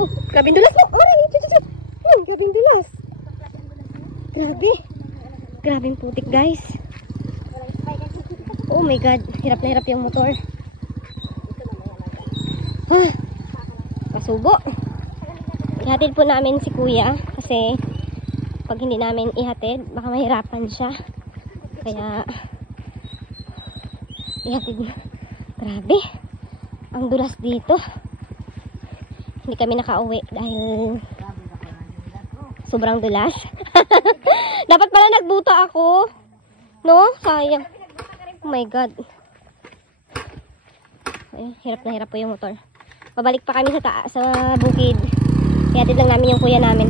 Oh, grabing dulas mo. Grabing dulas. Grabe. Grabing putik, guys. Oh my God. Hirap na hirap yung motor. Kasubo. Ihatid po namin si kuya. Kasi pag hindi namin ihatid, baka mahirapan siya. Kaya ihatid. Grabe. Ang dulas dito. Hindi kami nakauwi dahil sobrang dulas. Dapat pala nagbuta ako. No? Sayang. Oh my God. Ay, hirap na hirap po yung motor. Pabalik pa kami sa bukid. Ihatid lang namin yung kuya namin.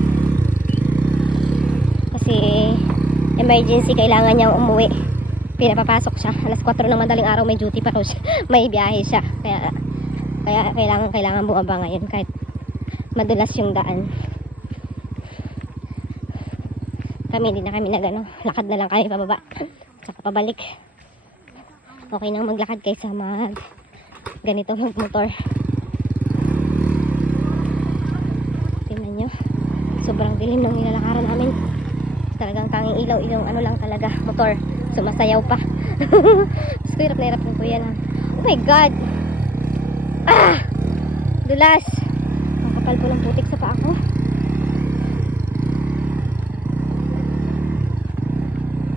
Kasi emergency, kailangan niyang umuwi. Pinapapasok siya. Alas 4 ng madaling araw, may duty pa raw siya. May biyahe siya. Kaya kailangan bumaba ngayon kahit madulas yung daan. Kami hindi na kami nagano, lakad na lang kami pababa. Saka pabalik. Okay nang maglakad kaysa ganito mag-motor. Tingnan nyo. Sobrang dilim ng nilalakaran namin. Talagang tanging ilaw-ilaw ano lang talaga, motor. Sumasayaw pa. So, hirap na hirap ng kuya na. Oh my God! Dulas! Ang kapal po ng putik sa paa ko.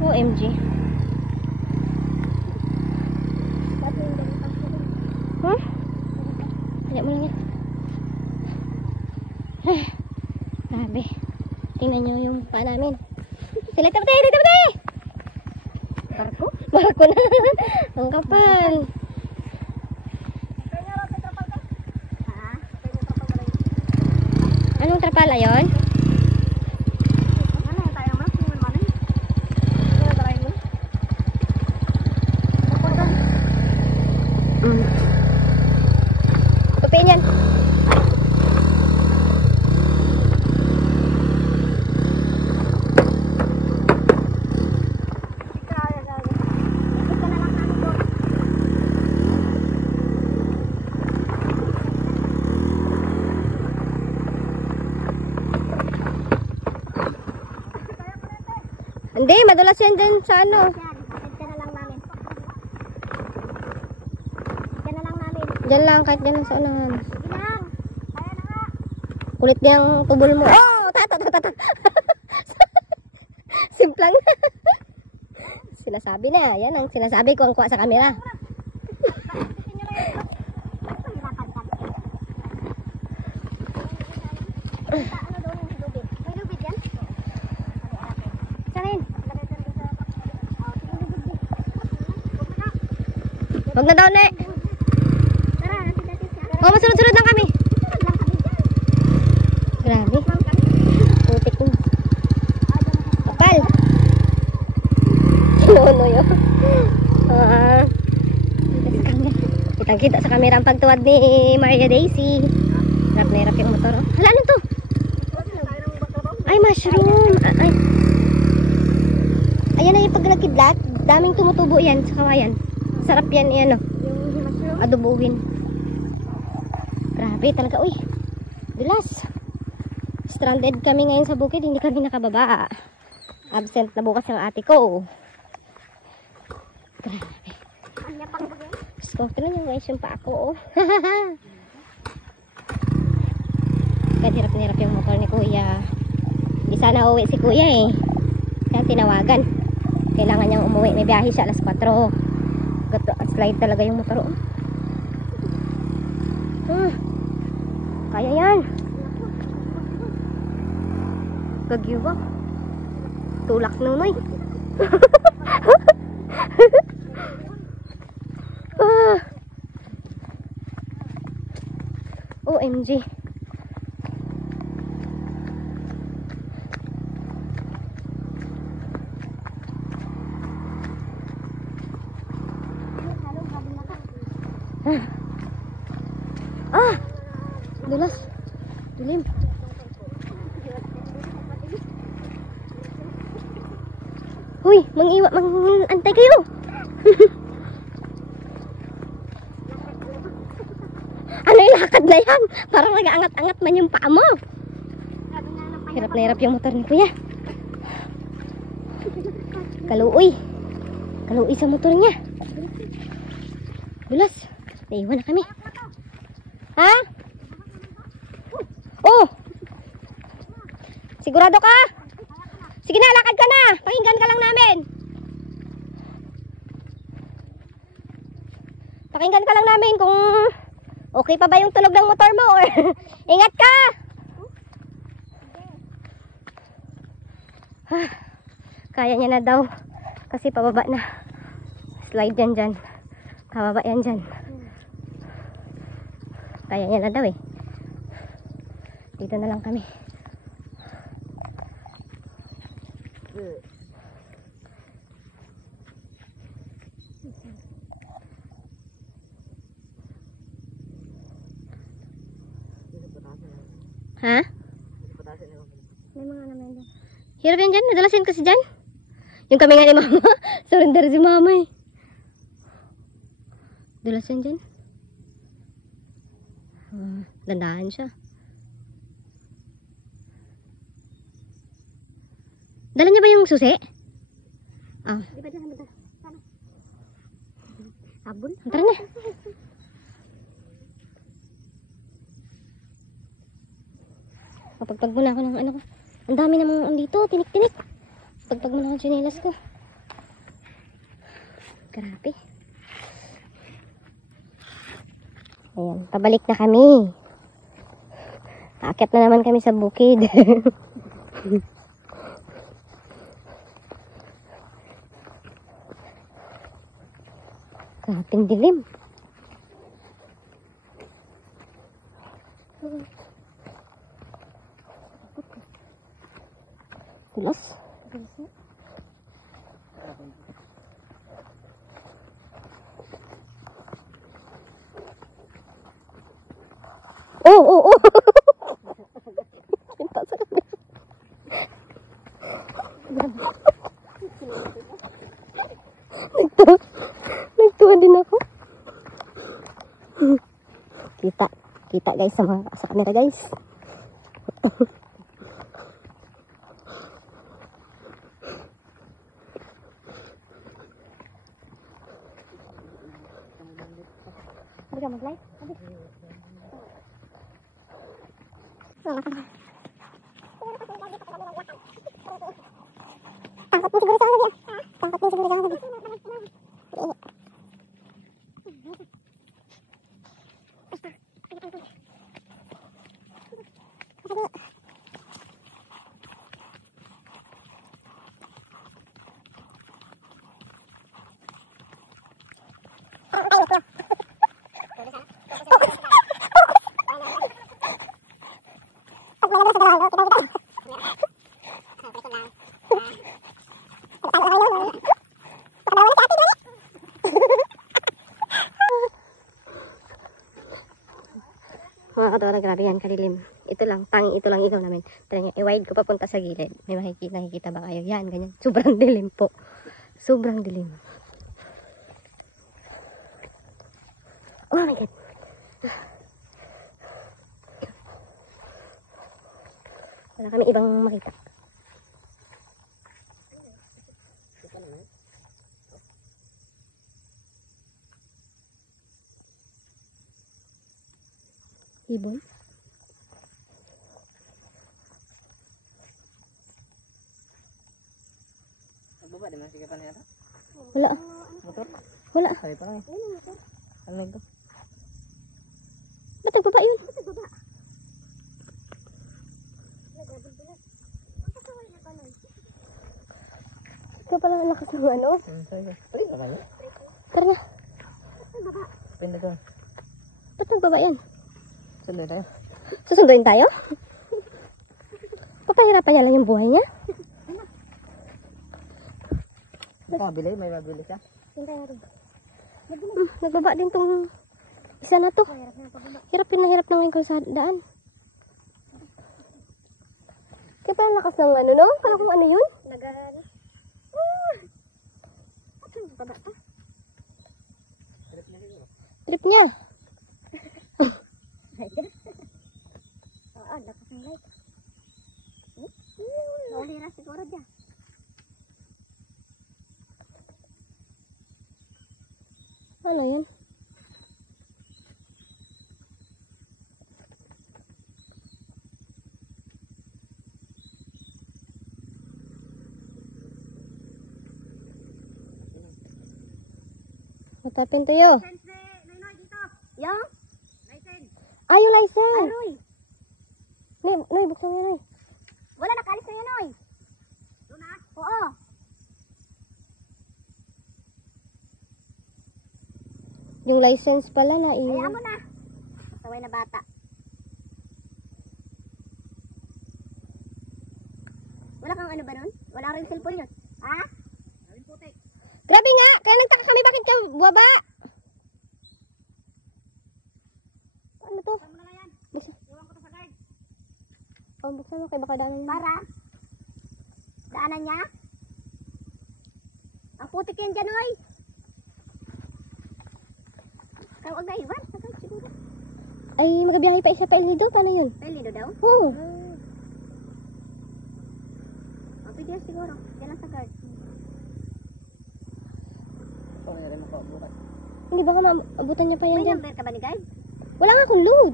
OMG. Huh? Kaya mo lang yan. Grabe. Tingnan nyo yung paa namin. Sila tapatay! Barko? Barko na. Ang kapal. Anong trapala yun? Tupiin yan. Hindi, madulas yan dyan sa ano. Diyan lang, kahit dyan lang sa unahan. Kulit niyang tubol mo. Oh! Tata! Simplang. Sinasabi na. Yan ang sinasabi ko ang kuha sa camera. Huwag na daw, ne. Oh, masunod-sunod lang kami. Grabe. Putik ko. Kapal. Kinuno yun. Kitang-kita sa camera ang pagtuwad ni Maria Daisy. Hirap na hirap yung motor. Hala, ano to? Ay, mushroom. Ay. Ayan na yung paglakidlat. Daming tumutubo yan sa kawayan. Sarap yan, yan o. Adobuhin. Grabe talaga, uy. Dulas. Stranded kami ngayon sa bukid, hindi kami nakababa. Absent na bukas ang ate ko. Grabe. So, tignan nyo guys yung pa ako, oh. Kahit hirap na hirap yung motor ni kuya. Hindi sana uwi si kuya eh. Kaya tinawagan. Kailangan niyang umuwi. May biyahe siya alas 4. Slide talaga yung motor, oh. Kaya yan. Gagiwa. Tulak nunoy. OMG. Dulas. Dilim. Huy, antay kayo. Ano yung lakad Lakad na yan. Parang nag-aangat-angat man yung paa mo. Hirap na hirap yung motor ni Kuya. Kaluoy. Kaluoy sa motor niya. Dulas. Naiwan na kami. Ha? Oh! Sigurado ka? Sige na, lakad ka na. Pakinggan ka lang namin. Pakinggan ka lang namin kung okay pa ba yung tunog ng motor mo or ingat ka. Kaya niya na daw kasi pababa na. Slide yan dyan. Pababa yan dyan. Kaya niya na daw eh. Dito na lang kami. Ha? May mga naman dyan. Hirap yan dyan. Nadalasin kasi dyan. Yung kami nga ni Mama. Surrender si Mama eh. Dalas yan dyan. Dandahan siya. Dala niya ba yung susi? Ah. Di ba dyan? Sana. Abon? Tara na. Pagpag muna ako ng ano ko. Ang dami namang andito. Tinik-tinik. Pagpag muna ako ng chinelas ko. Grabe. Ayan. Pabalik na kami. Aakyat na naman kami sa bukid. Grabing dilim. Tulas. Oh. Pinta sa kamera. Nagtuwa din ako. Kita guys sa kamera guys. Bisa mag-live? Takot mo siguro sa ako dia. Takot mo siguro sa ako dia. Mga kadora, grabe yan, kadilim. Ito lang, tanging ito lang ikaw namin. Tara nga, i-wide ko papunta sa gilid. May nakikita ba kayo? Yan, ganyan. Sobrang dilim po. Sobrang dilim. Oh my God. Wala kami ibang makita. Ibon? Nagbaba din masih pa niya. Wala. Motor? Wala. Ay pa lang. Ano ito? Ba't nagbaba yun? Nagbaba. Ikaw pala ang lakas ng ano? Tara na. Pinda ko. Ba't nagbaba yan? Sunduin tayo. Susunduin tayo? Papahirapan niya lang yung buhay niya? May mabili siya. Hintay natin. Nagbaba din tong isa na to. Hirap na hirap na ngayon sa daan. Kaya parang lakas ng ano no? Kala kung ano yun? Nagano. Baba pa. Trip niya. Oo, nakasangay. Naulira siguro dyan. Ano yun? What happened to you? Yung? Ah, yung license! Aroy. Noy, buksan mo Noy. Wala, nakalis na yun, oy. Doon na? Oo. Yung license pala na Hayaan iwan. mo na. Saway na bata. Wala kang ano ba nun? Wala rin cellphone yun. Ha? Putik. Grabe nga! Kaya nagtaka kami bakit ka baba? Ano to? Saan mo na yan? Buksan. Iwan ko to sa guide. Oh, buksan mo kay baka daanan mo. Para? Daanan niya? Ang putik yan dyan, oy. Kaya huwag na iwan. Sa guide siguro. Ay, magabiyahe pa isa pa Elido. Paano yun? Pelido daw? Oo. Pwede siguro. Yan lang sa guard. Hindi baka maabutan niya pa yan May dyan. number ka ba ni guide? Wala nga akong load.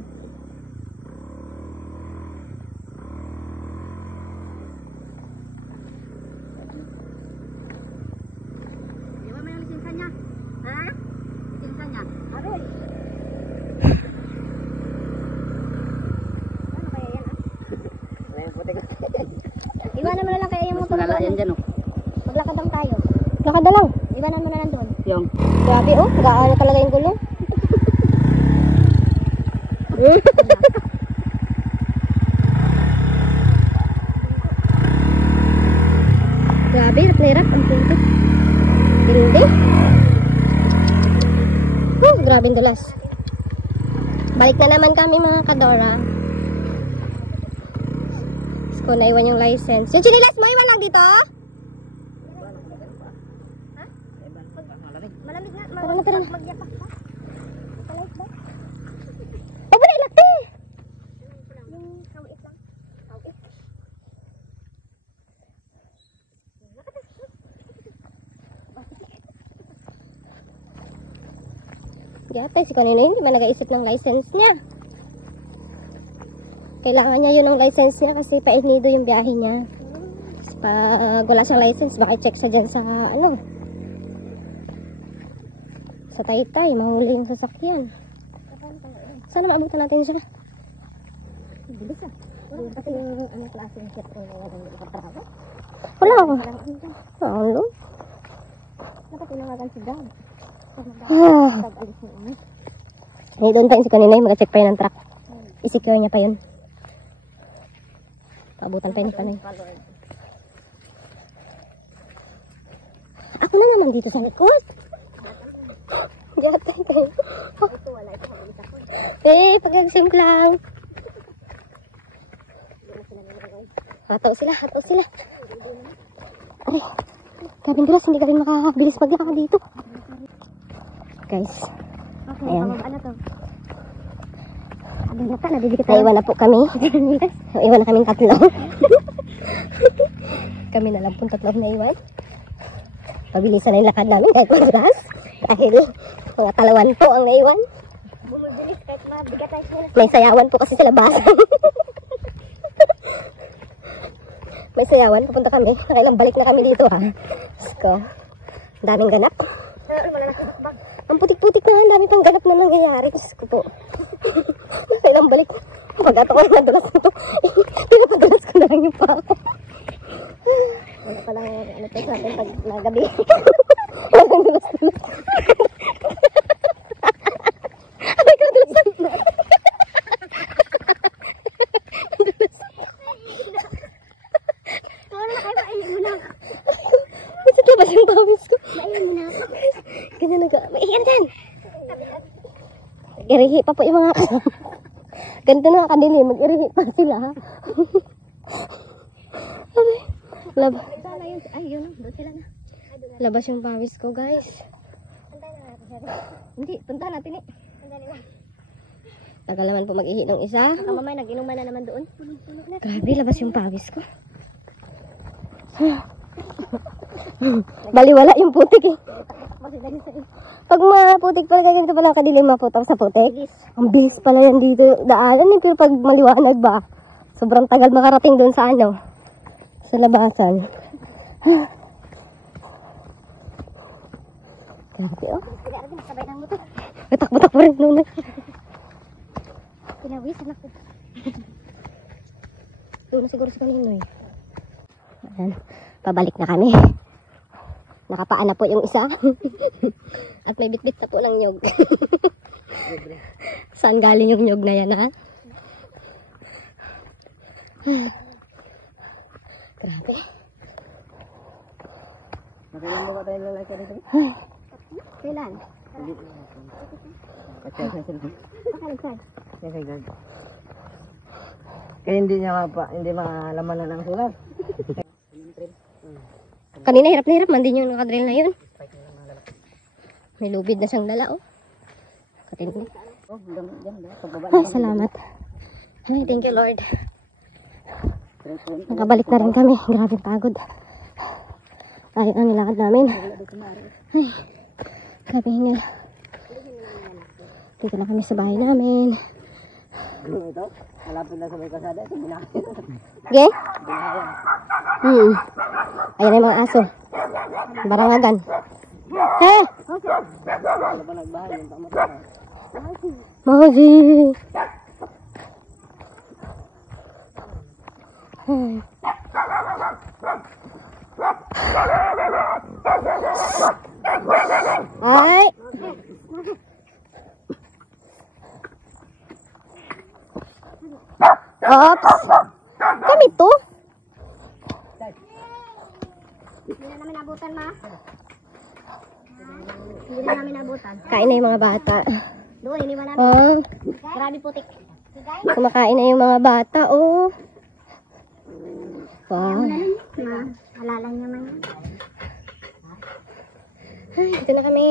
Di ba may yung lisensa niya? Ha? Lisensa niya? Aroy. Ano kaya yan, ah? Iwanan mo na lang kaya yung motor mo. Yan dyan, oh. Maglakad lang tayo. Lakad na lang. Iwanan mo na lang doon. Yung. Grabe oh, gaano talaga yung gulong. Grabe, hirap ang pinto. Hindi. Grabe ang dulas. Balik na naman kami mga kadora. Tapos ko naiwan yung license. Yung chinilas mo, iwan lang dito? Malamig nga. Parang natira na. Magyapak pa. Mapalayt ba? Oh, wala ilaki! Yung kawit lang. Kawit. Yata, si kanina hindi ba nag-iisip ng license niya? Kailangan niya yun ng license niya kasi painido yung biyahe niya. Tapos pag wala siyang license, baka i-check siya dyan sa ano, sa Taytay, mahuli yung sasakyan. Sana maabutan natin siya. Bilis ah. Kasi yung ano klaseng set ko na walang nakatrabaho. Wala ako. Ano? Dapat tinawagan si Dad. Pag-alis mo yun. Ay, doon pa yun si kanina yung mag-check pa yun ng truck. I-secure niya pa yun. Paabutan pa yun pa na yun. Ako na naman dito sa likod. Yata kayo. Ito wala. Ito mabilis ako. Pag-agsim lang. Hataw sila. Aray. Gabing dulas, hindi kami makakabilis maglakad dito. Guys. Okay, Ayan. ano to? Abang nata, nabibigit Naiwan na po kami. Iwan na kaming tatlo. Kami na lang pong tatlo naiwan. Pabilisan na yung lakad namin kahit madulas. Dahil mga talawan po ang naiwan. Bumubilis kahit mabigat tayo sila. May sayawan po kasi sa labasan. May sayawan, pupunta kami. Nakailang balik na kami dito ha. Sko. Daming ganap. Ang putik-putik na, ang dami pang ganap na nangyayari. Sko po. Nakailang balik. Pag-ato ko na nadulas na to. Pinapadulas ko na lang yung pa ako. Wala palang ano to sa atin pag nagabi. Walang dulas na. Ay, kadulas na. Ano na kayo, maingin mo na. Masakit labas yung pawis ko. Maingin mo na. Ganyan nag... Maiyan dyan! Irihi pa po yung mga kasama. Ganito na kadilim. Mag-irihi pa sila. Ay, yun. Doon sila na. Labas yung pawis ko, guys. Punta na natin. Hindi, punta natin eh. Punta nila. Tagal naman po mag-ihi ng isa. Baka mamaya nag-inuman na naman doon. Grabe, labas yung pawis ko. Baliwala yung putik eh. Pag maputik pala, ganito pala kadilim maputok sa putik. Ang bilis pala yan dito daanan eh. Pero pag maliwanag ba, sobrang tagal makarating doon sa ano, sa labasan. Grabe oh. Batak-batak pa rin noon. Pinawis, anak ko. Doon na siguro si kanino eh. Ayan, pabalik na kami. Nakapaan na po yung isa. At may bitbit na po ng nyog. Saan galing yung nyog na yan ha? Grabe. Nakailan mo ba tayo lalaki dito? Kailan? Kaya hindi niya hindi malaman na ng sulat. Kanina hirap na hirap man din yung nakadrill na yun. May lubid na siyang dala oh. Katindi. Ay, salamat. Ay, thank you Lord. Nakabalik na rin kami. Grabe pagod. Ayaw ang nilakad namin. Ay, grabe hingal. Dito na kami sa bahay namin. Ito, malapit na sa may kasada. Ito, binakit. Okay? Ayan na yung mga aso. Barangagan. Ha? Wala ba nagbahay yung pamatay? Moji. Ay. Ops. Kami to? Hindi na namin abutan, ma. Hindi na namin abutan. Kain na yung mga bata. Doon, iniwan namin. Oh, Grabe putik. kumakain na yung mga bata. Oh. Wow. Ma, alala niyo man yan. Ay, dito na kami.